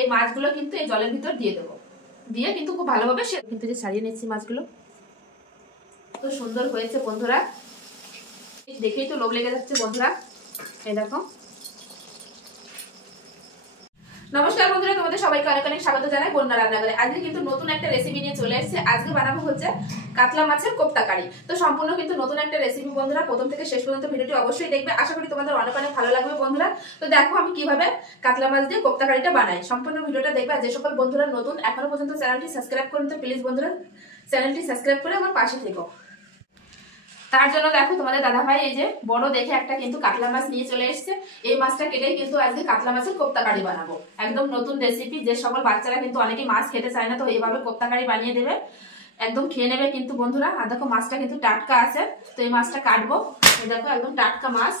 এই মাছগুলো কিন্তু এই জলের ভিতর দিয়ে দেবো, দিয়ে কিন্তু খুব ভালোভাবে কিন্তু যে ছাড়িয়ে নিচ্ছি মাছগুলো। তো সুন্দর হয়েছে বন্ধুরা, দেখেই তো লোভ লেগে যাচ্ছে বন্ধুরা। এই দেখো। নমস্কার বন্ধুরা, তোমাদের সবাইকে অনেক অনেক স্বাগত জানাই বন্যা রান্নাঘরে। আজকে কিন্তু নতুন একটা রেসিপি নিয়ে চলে এসেছে। আজকে বানাবো হচ্ছে কাতলা মাছের কোপ্তা কারি। তো সম্পূর্ণ কিন্তু নতুন একটা রেসিপি বন্ধুরা, প্রথম থেকে শেষ পর্যন্ত ভিডিওটি অবশ্যই দেখবে। আশা করি তোমাদের অনেক অনেক ভালো লাগবে বন্ধুরা। তো দেখো আমি কিভাবে কাতলা মাছ দিয়ে কোপ্তা কারিটা বানাই, সম্পূর্ণ ভিডিওটা দেখবে। আর যে সকল বন্ধুরা নতুন এখনো পর্যন্ত চ্যানেলটি সাবস্ক্রাইব করুন, তো প্লিজ বন্ধুরা চ্যানেলটি সাবস্ক্রাইব করে আমার পাশে থেকো। তার জন্য দেখো তোমাদের দাদা ভাই এই যে বড় দেখে একটা কিন্তু কাতলা মাছ নিয়ে চলে এসেছে। এই মাছটা কেটেই কিন্তু আজকে কাতলা মাছের কোপ্তা কারি বানাবো। একদম নতুন রেসিপি, যে সকল বাচ্চারা কিন্তু অনেকে মাছ খেতে চায় না, তো এইভাবে কোপ্তা কারি বানিয়ে দেবে, একদম খেয়ে নেবে কিন্তু বন্ধুরা। আর দেখো মাছটা কিন্তু টাটকা আছে, তো এই মাছটা কাটবো। এই দেখো একদম টাটকা মাছ,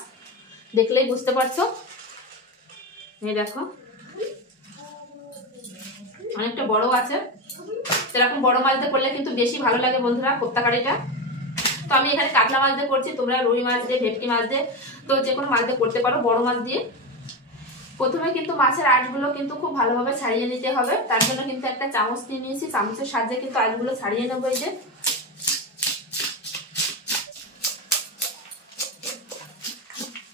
দেখলেই বুঝতে পারছো। এই দেখো অনেকটা বড় আছে, এরকম বড় মাছ দিয়ে করলে কিন্তু বেশি ভালো লাগে বন্ধুরা কোপ্তা কারিটা। তো আমি এখানে কাতলা মাছ দিয়ে করছি, তোমরা রুই মাছ দিয়ে, ভেটকি মাছ দিয়ে, তো যে কোনো মাছ দিয়ে করতে পারো, বড় মাছ দিয়ে। প্রথমে কিন্তু মাছের আঁশগুলো কিন্তু খুব ভালোভাবে ছাড়িয়ে নিতে হবে। তার জন্য কিন্তু একটা চামচ নিয়ে নিয়েছি, চামচের সাহায্যে কিন্তু আঁশগুলো ছাড়িয়ে নেবো। এই যে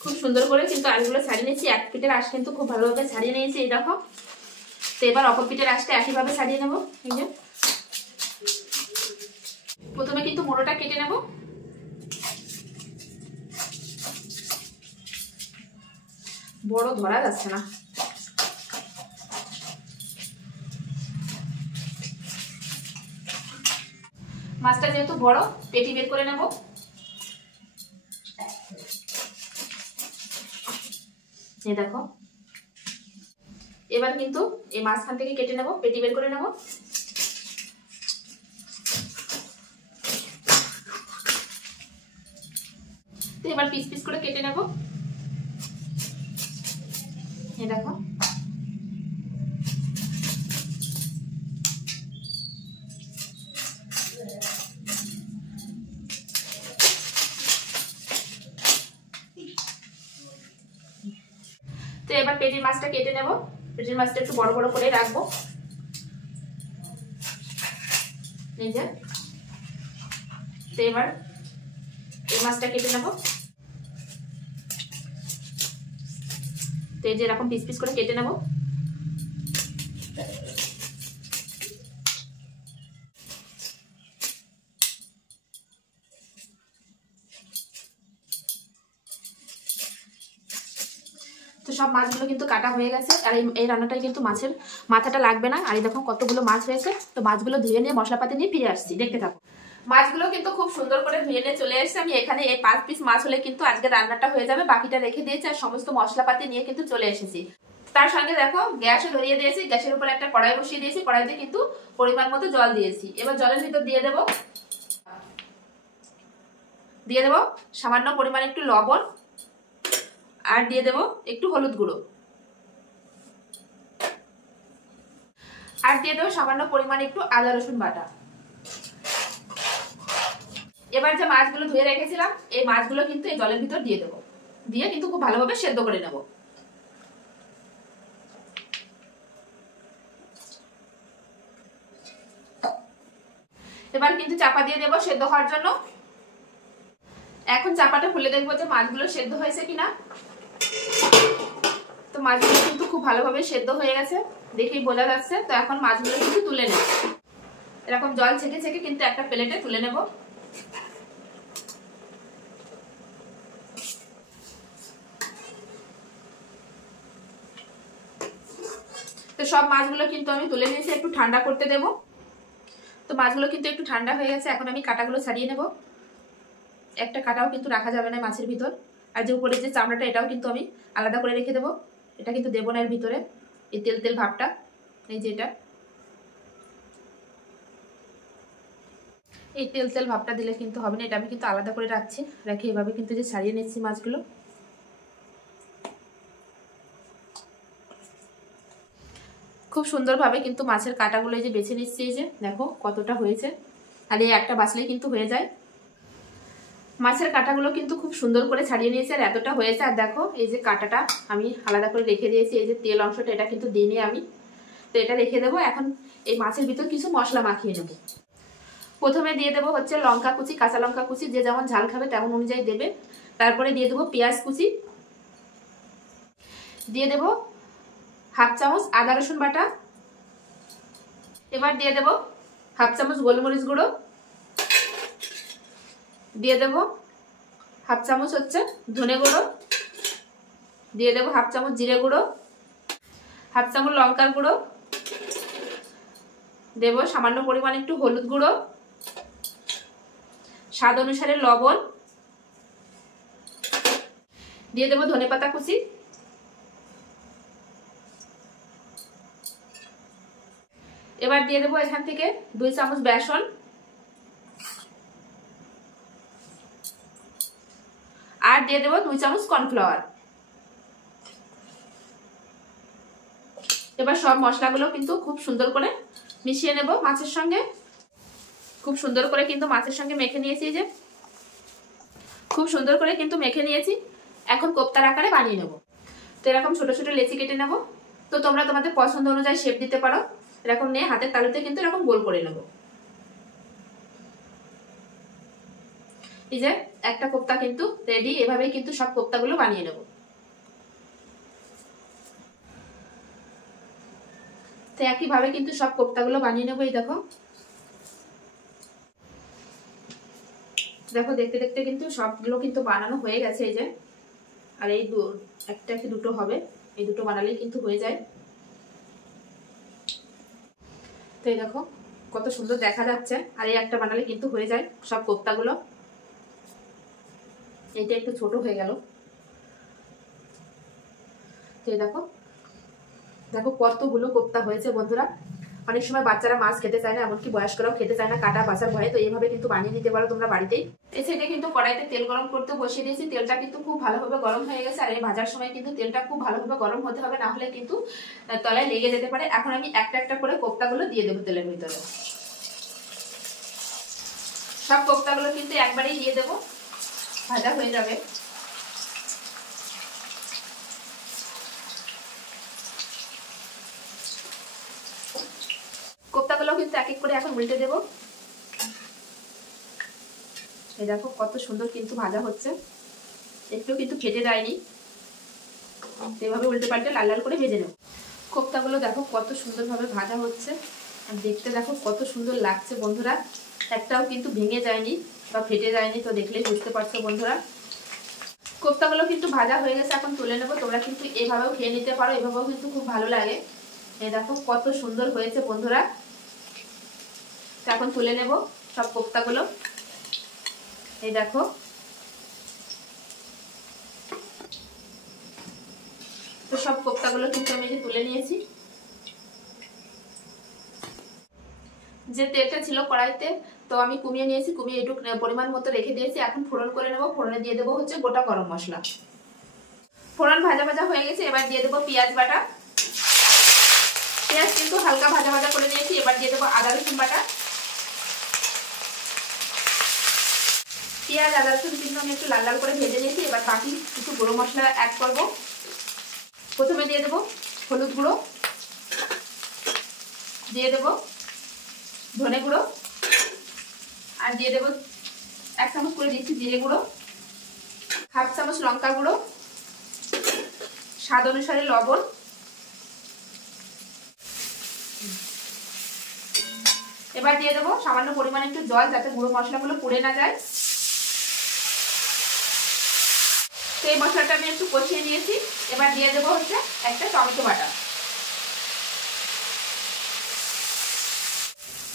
খুব সুন্দর করে কিন্তু আঁশগুলো ছাড়িয়ে নিয়েছি। এক পিঠের আঁশ কিন্তু খুব ভালোভাবে ছাড়িয়ে নিয়েছি, এই দেখো। তো এবার অপর পিঠের আঁশটা একইভাবে ছাড়িয়ে নেবো। এই যে প্রথমে কিন্তু মোড়োটা কেটে নেবো। বড় ধরা যাচ্ছে না, মাছটা যেহেতু বড়, পেটি বের করে নেব। এই দেখো এবার কিন্তু এই মাঝখান থেকে কেটে নেব, পেটি বের করে নেব। তো এবার পিস পিস করে কেটে নেব। এই দেখো তো এবার পেটির মাছটা কেটে নেব। পেটির মাছটা একটু বড় বড় করে রাখবো। এই যে তো এবার এই মাছটা কেটে নেব। তো এই যে এরকম পিস পিস করে কেটে নেব। তো সব মাছগুলো কিন্তু কাটা হয়ে গেছে। আর এই রান্নাটাই কিন্তু মাছের মাথাটা লাগবে না। আর এই দেখো কতগুলো মাছ হয়েছে। তো মাছগুলো ধুয়ে নিয়ে মশলাপাতি নিয়ে ফিরে আসছি, দেখতে থাকো। মাছগুলো কিন্তু খুব সুন্দর করে ধুয়ে নিয়ে চলে এসেছে। আমি এখানে এই 5 পিস মাছ হলে কিন্তু আজকে রান্নাটা হয়ে যাবে, বাকিটা রেখে দিয়েছি। আর সমস্ত মশলাপাতি নিয়ে কিন্তু চলে এসেছি। তার সঙ্গে দেখো গ্যাসও ধরিয়ে দিয়েছি, গ্যাসের উপর একটা কড়াই বসিয়ে দিয়েছি। কড়াইতে কিন্তু পরিমাণ মতো জল দিয়েছি। এবার জলের ভিতর দিয়ে দেবো সামান্য পরিমাণ একটু লবণ, আর দিয়ে দেবো একটু হলুদ গুঁড়ো, আর দিয়ে দেবো সামান্য পরিমাণ একটু আদা রসুন বাটা। এবার যে মাছগুলো ধুয়ে রেখেছিলাম, এই মাছগুলো কিন্তু এই জলের ভিতর দিয়ে দেবো, দিয়ে কিন্তু খুব ভালোভাবে সেদ্ধ করে নেব। এবার কিন্তু চাপা দিয়ে দেবো সেদ্ধ হওয়ার জন্য। এখন চাপাটা খুলে দেখবো যে মাছগুলো সেদ্ধ হয়েছে কিনা। তো মাছগুলো কিন্তু খুব ভালোভাবে সেদ্ধ হয়ে গেছে, দেখেই বোঝা যাচ্ছে। তো এখন মাছগুলো কিন্তু তুলে নেব। এরকম জল ছেঁকে ছেঁকে কিন্তু একটা প্লেটে তুলে নেব। তো সব মাছগুলো কিন্তু আমি তুলে নিয়েছি, একটু ঠান্ডা করতে দেব। তো মাছগুলো কিন্তু একটু ঠান্ডা হয়ে গেছে। এখন আমি কাঁটাগুলো ছাড়িয়ে নেব। একটা কাঁটাও কিন্তু রাখা যাবে না মাছের ভিতর। আর যে উপরে যে চামড়াটা, এটাও কিন্তু আমি আলাদা করে রেখে দেবো। এটা কিন্তু দেবো না এর ভিতরে, এই তেল তেল ভাবটা। এই যে এটা, এই তেল তেল ভাবটা দিলে কিন্তু হবে না, এটা আমি কিন্তু আলাদা করে রাখছি। রেখে এভাবে কিন্তু যে ছাড়িয়ে নিচ্ছি মাছগুলো। খুব সুন্দরভাবে কিন্তু মাছের কাঁটাগুলো এই যে বেছে নিচ্ছি। এই যে দেখো কতটা হয়েছে, আর এই একটা বাছলেই কিন্তু হয়ে যায়। মাছের কাঁটাগুলো কিন্তু খুব সুন্দর করে ছাড়িয়ে নিয়েছি, আর এতটা হয়েছে। আর দেখো এই যে কাঁটাটা আমি আলাদা করে রেখে দিয়েছি, এই যে তেল অংশটা, এটা কিন্তু দিইনি আমি। এটা রেখে দেবো। এখন এই মাছের ভিতর কিছু মশলা মাখিয়ে নেব। প্রথমে দিয়ে দেবো হচ্ছে লঙ্কা কুচি, কাঁচা লঙ্কা কুচি, যে যেমন ঝাল খাবে তেমন অনুযায়ী দেবে। তারপরে দিয়ে দেবো পেঁয়াজ কুচি, দিয়ে দেবো হাফ চামচ আদা রসুন বাটা, এবার দিয়ে দেবো হাফ চামচ গোলমরিচ গুঁড়ো, দিয়ে দেবো হাফ চামচ হচ্ছে ধনে গুঁড়ো, দিয়ে দেবো হাফ চামচ জিরে গুঁড়ো, হাফ চামচ লঙ্কার গুঁড়ো, দেবো সামান্য পরিমাণ একটু হলুদ গুঁড়ো, স্বাদ অনুসারে লবণ, দিয়ে দেবো ধনেপাতা কুচি, এবার দিয়ে দেবো এখান থেকে 2 চামচ বেসন, আর দিয়ে দেবো 2 চামচ কর্নফ্লাওয়ার। এবার সব মশলাগুলো কিন্তু খুব সুন্দর করে মিশিয়ে নেব মাছের সঙ্গে। খুব সুন্দর করে কিন্তু মাছের সঙ্গে মেখে নিয়েছি, যে খুব সুন্দর করে কিন্তু মেখে নিয়েছি। এখন কোপ্তার আকারে বানিয়ে নেব। তো এরকম ছোট ছোট লেচি কেটে নেব। তো তোমরা তোমাদের পছন্দ অনুযায়ী শেপ দিতে পারো। এরকম নিয়ে হাতের তালুতে কিন্তু এরকম গোল করে নেব। এই যে একটা কোপ্তা কিন্তু রেডি। এভাবেই কিন্তু সব কোপ্তাগুলো বানিয়ে নেব। তো একইভাবে কিন্তু সব কোপ্তাগুলো বানিয়ে নেব। এই দেখো দেখো দেখতে দেখতে কিন্তু সবগুলো কিন্তু বানানো হয়ে গেছে। এই যে আর এই একটা কি দুটো হবে, এই দুটো বানালেই কিন্তু হয়ে যায়। তো এই দেখো কত সুন্দর দেখা যাচ্ছে। আর এই একটা বানালে কিন্তু হয়ে যায় সব কোপ্তাগুলো। এইটা একটু ছোট হয়ে গেল। তো এই দেখো দেখো কতগুলো কোপ্তা হয়েছে বন্ধুরা। অনেক সময় বাচ্চারা মাছ খেতে চায় না, এমনকি বয়স্করাও খেতে চায় না কাটা বাছার ভয়ে। তো এইভাবে কিন্তু বানিয়ে নিতে পারো তোমরা বাড়িতেই। এই সাইডে কিন্তু কড়াইতে তেল গরম করতে বসিয়ে দিয়েছি। তেলটা কিন্তু খুব ভালোভাবে গরম হয়ে গেছে। আর এই ভাজার সময় কিন্তু তেলটা খুব ভালোভাবে গরম হতে হবে, না হলে কিন্তু তলায় লেগে যেতে পারে। এখন আমি একটা একটা করে কোপ্তাগুলো দিয়ে দেবো তেলের ভিতরে। সব কোপ্তাগুলো কিন্তু একবারেই দিয়ে দেবো, ভাজা হয়ে যাবে। কোপ্তাগুলো কিন্তু এক এক করে এখন উল্টে দেবো। এই দেখো কত সুন্দর কিন্তু ভাজা হচ্ছে, একটু কিন্তু ফেটে যায়নি। এভাবে উল্টে পাল্টে লাল লাল করে ভেজে নেব। কোপ্তাগুলো দেখো কত সুন্দরভাবে ভাজা হচ্ছে, আর দেখতে দেখো কত সুন্দর লাগছে বন্ধুরা। একটাও কিন্তু ভেঙে যায়নি বা ফেটে যায়নি। তো দেখলেই বুঝতে পারছো বন্ধুরা। কোপ্তাগুলো কিন্তু ভাজা হয়ে গেছে, এখন তুলে নেবো। তোমরা কিন্তু এভাবেও খেয়ে নিতে পারো, এভাবেও কিন্তু খুব ভালো লাগে। এই দেখো কত সুন্দর হয়েছে বন্ধুরা। তো এখন তুলে নেব সব কোপ্তাগুলো। এই দেখো তো সব কোপ্তাগুলো কিন্তু আমি যে তুলে নিয়েছি। যে তেলটা ছিল কড়াইতে তো আমি কমিয়ে নিয়েছি, কমিয়ে একটু পরিমাণ মতো রেখে দিয়েছি। এখন ফোড়ন করে নেব। ফোড়নে দিয়ে দেবো হচ্ছে গোটা গরম মশলা। ফোড়ন ভাজা ভাজা হয়ে গেছে, এবার দিয়ে দেবো পেঁয়াজ বাটা। পেঁয়াজ কিন্তু হালকা ভাজা ভাজা করে নিয়েছি। এবার দিয়ে দেবো আদা রসুন বাটা। পেঁয়াজ আদা রসুন কিন্তু আমি একটু লাল লাল করে ভেজে নিয়েছি। এবার বাকি কিছু গুঁড়ো মশলা অ্যাড করবো। প্রথমে দিয়ে দেবো হলুদ গুঁড়ো, দিয়ে দেবো ধনে গুঁড়ো, আর দিয়ে দেবো 1 চামচ করে দিচ্ছি জিরে গুঁড়ো, হাফ চামচ লঙ্কা গুঁড়ো, স্বাদ অনুসারে লবণ, এবার দিয়ে দেবো সামান্য পরিমাণে একটু জল, যাতে গুঁড়ো মশলাগুলো পুড়ে না যায়। তো এই মশলাটা আমি একটু কষিয়ে নিয়েছি। এবার দিয়ে দেবো হচ্ছে একটা টমেটো বাটা।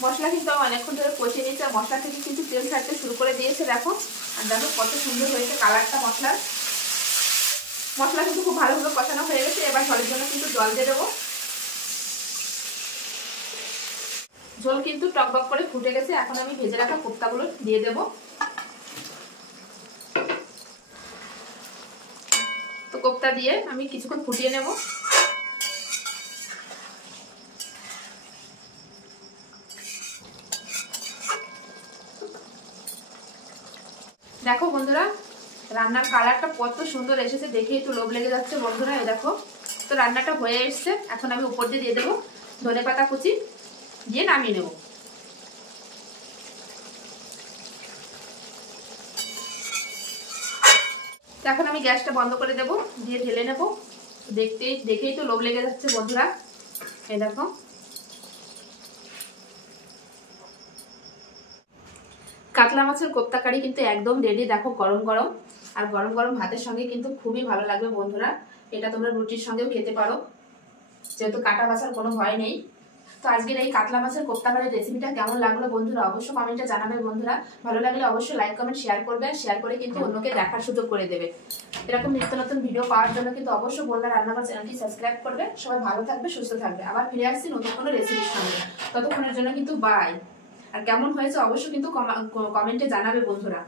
মশলা কিন্তু আমি অনেকক্ষণ ধরে কষিয়ে নিয়েছি, আর মশলা থেকে কিন্তু তেল ছাড়তে শুরু করে দিয়েছে দেখো। আর দেখো কত সুন্দর হয়েছে কালারটা মশলার। মশলা কিন্তু খুব ভালোভাবে কষানো হয়ে গেছে। এবার ঝোলের জন্য কিন্তু জল দিয়ে দেবো। ঝোল কিন্তু টকবক করে ফুটে গেছে। এখন আমি ভেজে রাখা কোপ্তাগুলো দিয়ে দেবো। তো কোপ্তা দিয়ে আমি কিছুক্ষণ ফুটিয়ে নেব। দেখো বন্ধুরা রান্নার কালারটা কত সুন্দর এসেছে, দেখেই তো লোভ লেগে যাচ্ছে বন্ধুরা। এই দেখো তো রান্নাটা হয়ে এসছে। এখন আমি উপর দিয়ে দেবো ধনেপাতা কুচি দিয়ে নামিয়ে নেব। এখন আমি গ্যাসটা বন্ধ করে দেব, দিয়ে ঢেলে নেব। দেখেই তো লোভ লেগে যাচ্ছে বন্ধুরা। এই দেখো কাতলা মাছের কোপ্তা কারি কিন্তু একদম রেডি। দেখো গরম গরম, আর গরম গরম ভাতের সঙ্গে কিন্তু খুবই ভালো লাগবে বন্ধুরা। এটা তোমরা রুটির সঙ্গেও খেতে পারো, যেহেতু কাটা বাছার কোনো ভয় নেই। তো আজকের এই কাতলা মাছের কোপ্তা কারির রেসিপিটা কেমন লাগলো বন্ধুরা অবশ্যই কমেন্টে জানাবে বন্ধুরা। ভালো লাগলে অবশ্যই লাইক কমেন্ট শেয়ার করবে, শেয়ার করে কিন্তু অন্যকে দেখার সুযোগ করে দেবে। এরকম নিত্য নতুন ভিডিও পাওয়ার জন্য কিন্তু অবশ্যই বন্যা রান্নাঘর চ্যানেলটি সাবস্ক্রাইব করবে। সবাই ভালো থাকবে, সুস্থ থাকবে। আবার ফিরে আসছি নতুন কোনো রেসিপির সঙ্গে। ততক্ষণের জন্য কিন্তু বাই। আর কেমন হয়েছে অবশ্যই কিন্তু কমেন্টে জানাবে বন্ধুরা।